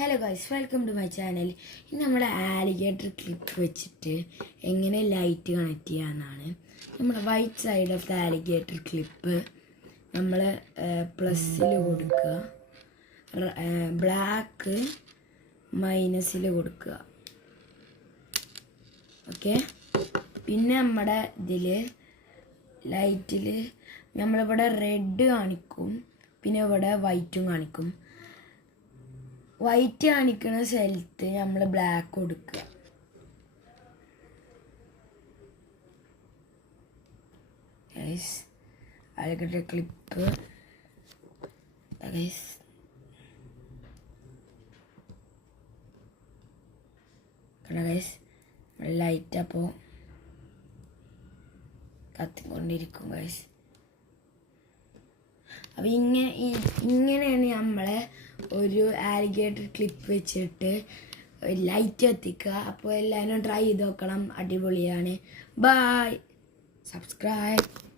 Hello guys, welcome to my channel. ഇന്ന് നമ്മുടെ alligator clip വെച്ചിട്ട് എങ്ങനെ ലൈറ്റ് കണക്ട് ചെയ്യാമെന്നാണ്. നമ്മുടെ right side of the alligator clip നമ്മൾ പ്ലസ്സിൽ കൊടുക്കുക, ബ്ലാക്ക് മൈനസിൽ കൊടുക്കുക. ഓക്കെ, പിന്നെ നമ്മുടെ ഇതിൽ ലൈറ്റിൽ നമ്മളിവിടെ റെഡ് കാണിക്കും, പിന്നെ ഇവിടെ വൈറ്റും കാണിക്കും. വൈറ്റ് കാണിക്കുന്ന സ്ഥലത്ത് നമ്മൾ ബ്ലാക്ക് കൊടുക്കുക. ആലിഗേറ്റർ ക്ലിപ്പ് ലൈറ്റ് അപ്പോൾ കത്തിക്കൊണ്ടിരിക്കും ഗൈസ്. അപ്പോൾ ഇങ്ങനെയാണ് നമ്മളെ ഒരു ആലിഗേറ്റർ ക്ലിപ്പ് വെച്ചിട്ട് ലൈറ്റ് എത്തിക്കുക. അപ്പോൾ എല്ലാവരും ട്രൈ ചെയ്ത് നോക്കണം, അടിപൊളിയാണ്. Bye, subscribe.